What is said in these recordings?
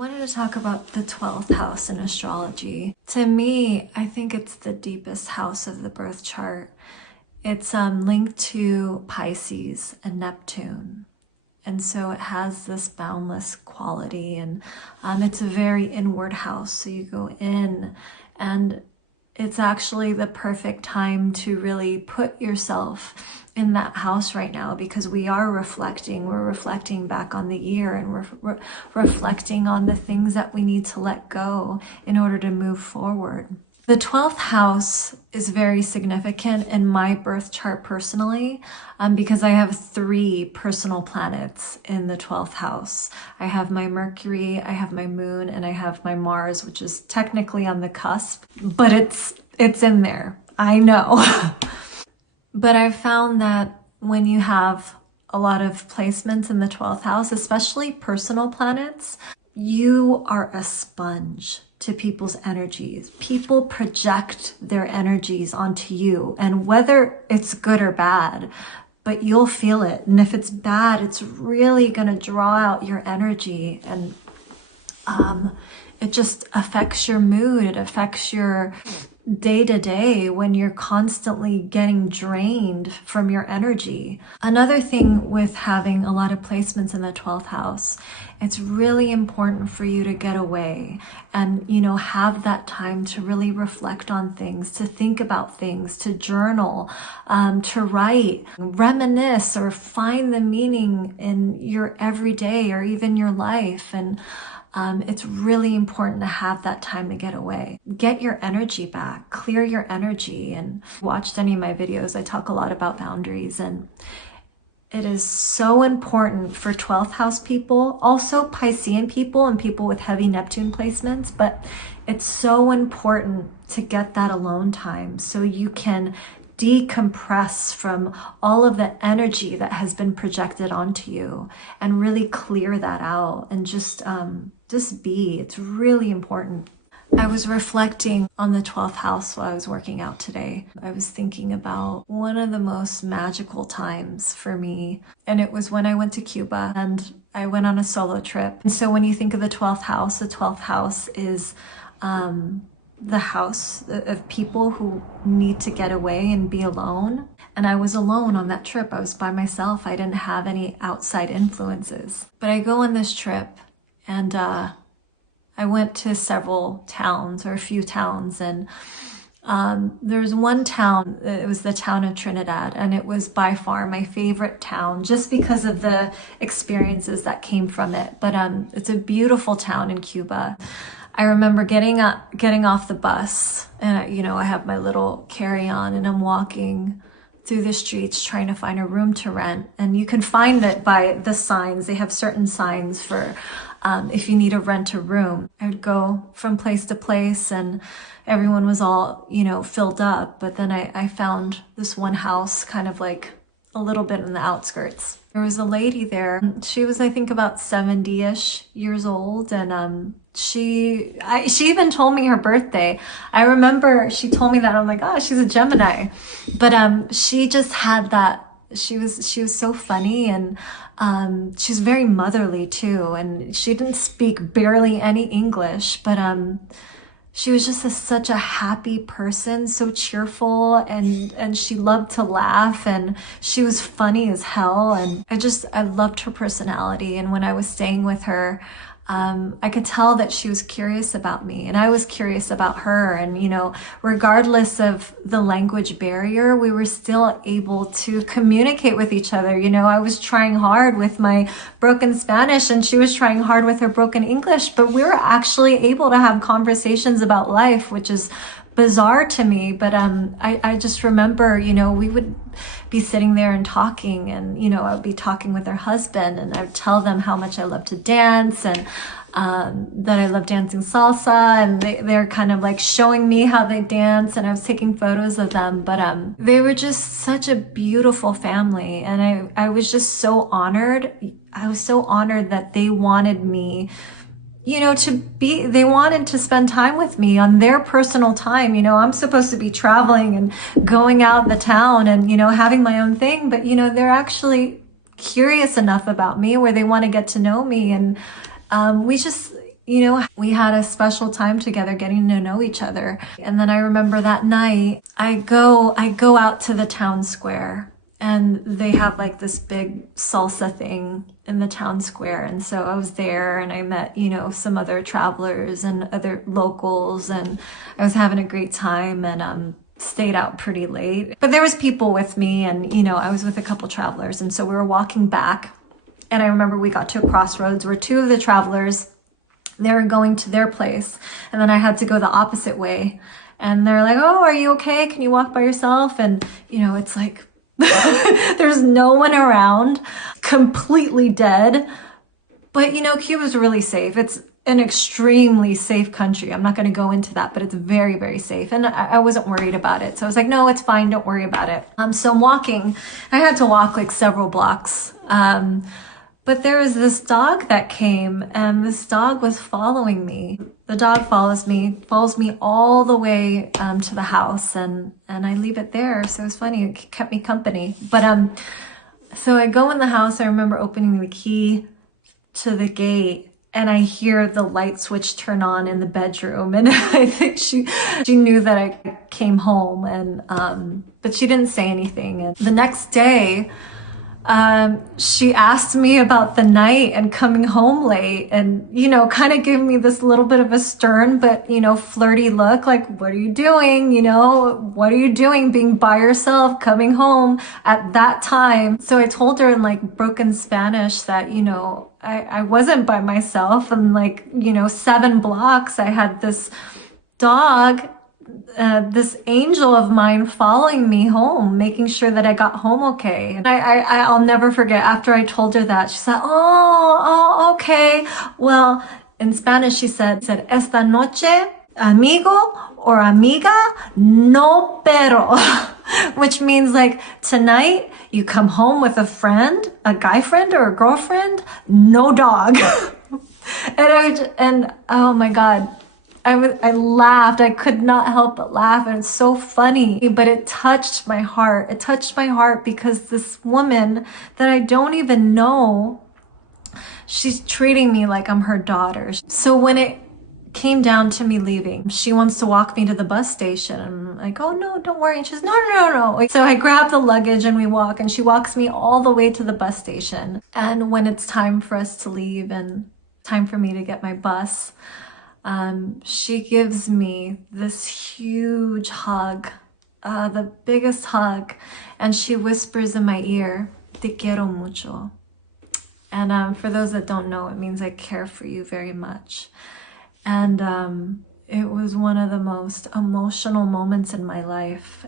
wanted to talk about the 12th house in astrology. To me, I think it's the deepest house of the birth chart. It's linked to Pisces and Neptune. And so it has this boundless quality, and it's a very inward house. So you go in, and it's actually the perfect time to really put yourself in that house right now, because we are reflecting. We're reflecting back on the year, and we're reflecting on the things that we need to let go in order to move forward. The 12th house is very significant in my birth chart personally, because I have 3 personal planets in the 12th house. I have my Mercury, I have my Moon, and I have my Mars, which is technically on the cusp, but it's in there. I know. But I've found that when you have a lot of placements in the 12th house, especially personal planets, you are a sponge to people's energies. People project their energies onto you, and whether it's good or bad, but you'll feel it. And if it's bad, it's really going to draw out your energy, and it just affects your mood. It affects your day to day when you're constantly getting drained from your energy. Another thing with having a lot of placements in the 12th house, it's really important for you to get away and, have that time to really reflect on things, to think about things, to journal, to write, reminisce, or find the meaning in your everyday or even your life. And it's really important to have that time to get away. Get your energy back, clear your energy. And if you watched any of my videos, I talk a lot about boundaries, and it is so important for 12th house people, also Piscean people and people with heavy Neptune placements, but it's so important to get that alone time so you can decompress from all of the energy that has been projected onto you and really clear that out and just be. It's really important. I was reflecting on the 12th house while I was working out today. I was thinking about one of the most magical times for me, and it was when I went to Cuba and I went on a solo trip. And so when you think of the 12th house is the house of people who need to get away and be alone. And I was alone on that trip. I was by myself. I didn't have any outside influences. But I go on this trip, and I went to several towns, or a few towns, and there's one town, it was the town of Trinidad, and it was by far my favorite town just because of the experiences that came from it. But it's a beautiful town in Cuba. I remember getting off the bus, and I have my little carry-on, and I'm walking through the streets trying to find a room to rent. And you can find it by the signs. They have certain signs for if you need to rent a room. I would go from place to place, and everyone was all, filled up. But then I found this one house kind of like a little bit in the outskirts. There was a lady there. She was, I think, about 70-ish years old, and she even told me her birthday. I remember she told me that. I'm like, oh, she's a Gemini. But she just had that. She was so funny, and she was very motherly too. And she didn't speak barely any English, but she was just such a happy person, so cheerful, and she loved to laugh, and she was funny as hell. And I loved her personality. And when I was staying with her, I could tell that she was curious about me, and I was curious about her. And, regardless of the language barrier, we were still able to communicate with each other. I was trying hard with my broken Spanish, and she was trying hard with her broken English, but we were actually able to have conversations about life, which is bizarre to me. But I just remember, we would be sitting there and talking, and I would be talking with her husband, and I would tell them how much I love to dance, and that I love dancing salsa, and they're kind of like showing me how they dance, and I was taking photos of them. But they were just such a beautiful family, and I was just so honored. I was so honored that they wanted me, they wanted to spend time with me on their personal time. I'm supposed to be traveling and going out the town and, having my own thing, but, they're actually curious enough about me where they want to get to know me. And we just, we had a special time together getting to know each other. And then I remember that night, I go out to the town square, and they have like this big salsa thing in the town square. And so I was there, and I met, some other travelers and other locals, and I was having a great time, and stayed out pretty late. But there was people with me, and, I was with a couple travelers. And so we were walking back, and I remember we got to a crossroads where two of the travelers, they were going to their place, and then I had to go the opposite way. And they're like, "Oh, are you okay? Can you walk by yourself?" And, it's like, there's no one around, completely dead. But, Cuba's really safe. It's an extremely safe country. I'm not going to go into that, but it's very, very safe. And I wasn't worried about it. So I was like, no, it's fine. Don't worry about it. So I'm walking. I had to walk like several blocks. But there was this dog that came, and this dog was following me. The dog follows me all the way to the house, and I leave it there. So it was funny. It kept me company. But so I go in the house. I remember opening the key to the gate, and I hear the light switch turn on in the bedroom. And I think she knew that I came home, and but she didn't say anything. And the next day, she asked me about the night and coming home late, and, kind of gave me this little bit of a stern, but, flirty look, like, what are you doing? What are you doing being by yourself, coming home at that time? So I told her in like broken Spanish that, I wasn't by myself, and like, 7 blocks, I had this dog, this angel of mine following me home, making sure that I got home okay. And I'll never forget, after I told her that, she said, oh, okay. Well, in Spanish, she said, esta noche, amigo or amiga, no pero, which means like, tonight you come home with a friend, a guy friend or a girlfriend, no dog. and oh my God, I laughed. I could not help but laugh. And it's so funny, but it touched my heart. It touched my heart because this woman that I don't even know, she's treating me like I'm her daughter. So when it came down to me leaving, she wants to walk me to the bus station. I'm like, oh no, don't worry. And she's no. So I grab the luggage and we walk, and she walks me all the way to the bus station. And when it's time for us to leave and time for me to get my bus, she gives me this huge hug, the biggest hug, and she whispers in my ear, "Te quiero mucho." And for those that don't know, it means I care for you very much. And it was one of the most emotional moments in my life.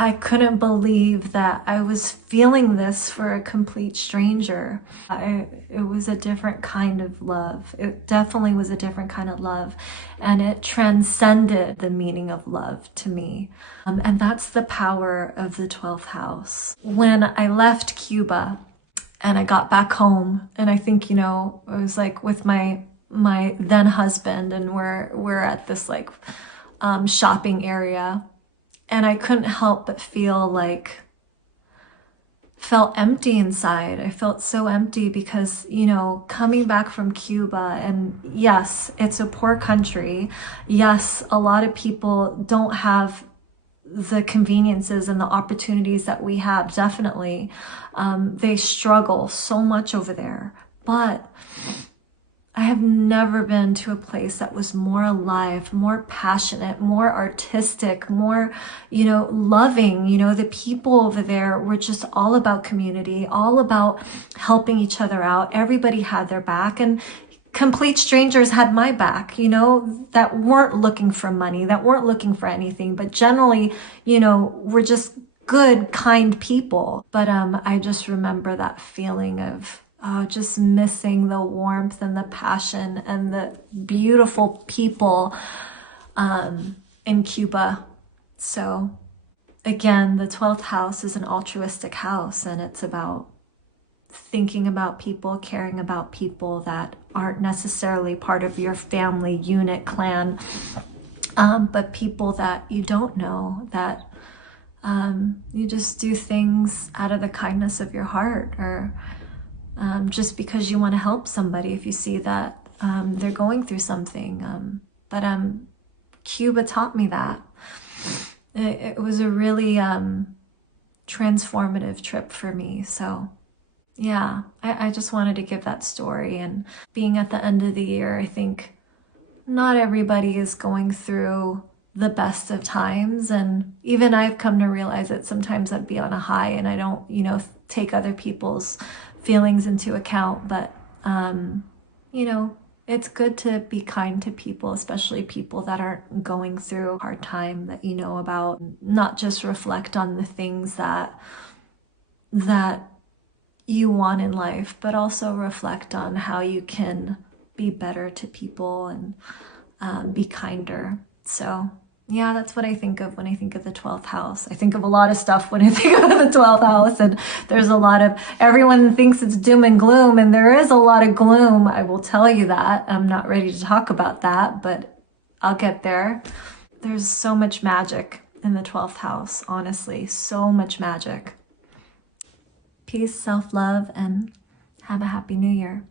I couldn't believe that I was feeling this for a complete stranger. It was a different kind of love. It definitely was a different kind of love. And it transcended the meaning of love to me. And that's the power of the 12th house. When I left Cuba and I got back home, and I think, it was like with my then husband, and we're at this like shopping area. And I couldn't help but felt empty inside. I felt so empty because, coming back from Cuba, and yes, it's a poor country. Yes, a lot of people don't have the conveniences and the opportunities that we have, definitely. They struggle so much over there. But I have never been to a place that was more alive, more passionate, more artistic, more, loving. The people over there were just all about community, all about helping each other out. Everybody had their back, and complete strangers had my back, that weren't looking for money, that weren't looking for anything, but generally, were just good, kind people. But I just remember that feeling of just missing the warmth and the passion and the beautiful people in Cuba. So again, the 12th house is an altruistic house, and it's about thinking about people, caring about people that aren't necessarily part of your family, unit, clan, but people that you don't know, that you just do things out of the kindness of your heart, or just because you want to help somebody. If you see that they're going through something. But Cuba taught me that. It was a really transformative trip for me. So yeah, I just wanted to give that story. And being at the end of the year, I think not everybody is going through the best of times. And even I've come to realize that sometimes I'd be on a high and I don't, take other people's feelings into account. But, it's good to be kind to people, especially people that aren't going through a hard time that you know about. Not just reflect on the things that you want in life, but also reflect on how you can be better to people and be kinder. So yeah, that's what I think of when I think of the 12th house. I think of a lot of stuff when I think of the 12th house, and there's a lot of, everyone thinks it's doom and gloom, and there is a lot of gloom. I will tell you that. I'm not ready to talk about that, but I'll get there. There's so much magic in the 12th house, honestly, so much magic. Peace, self-love, and have a happy new year.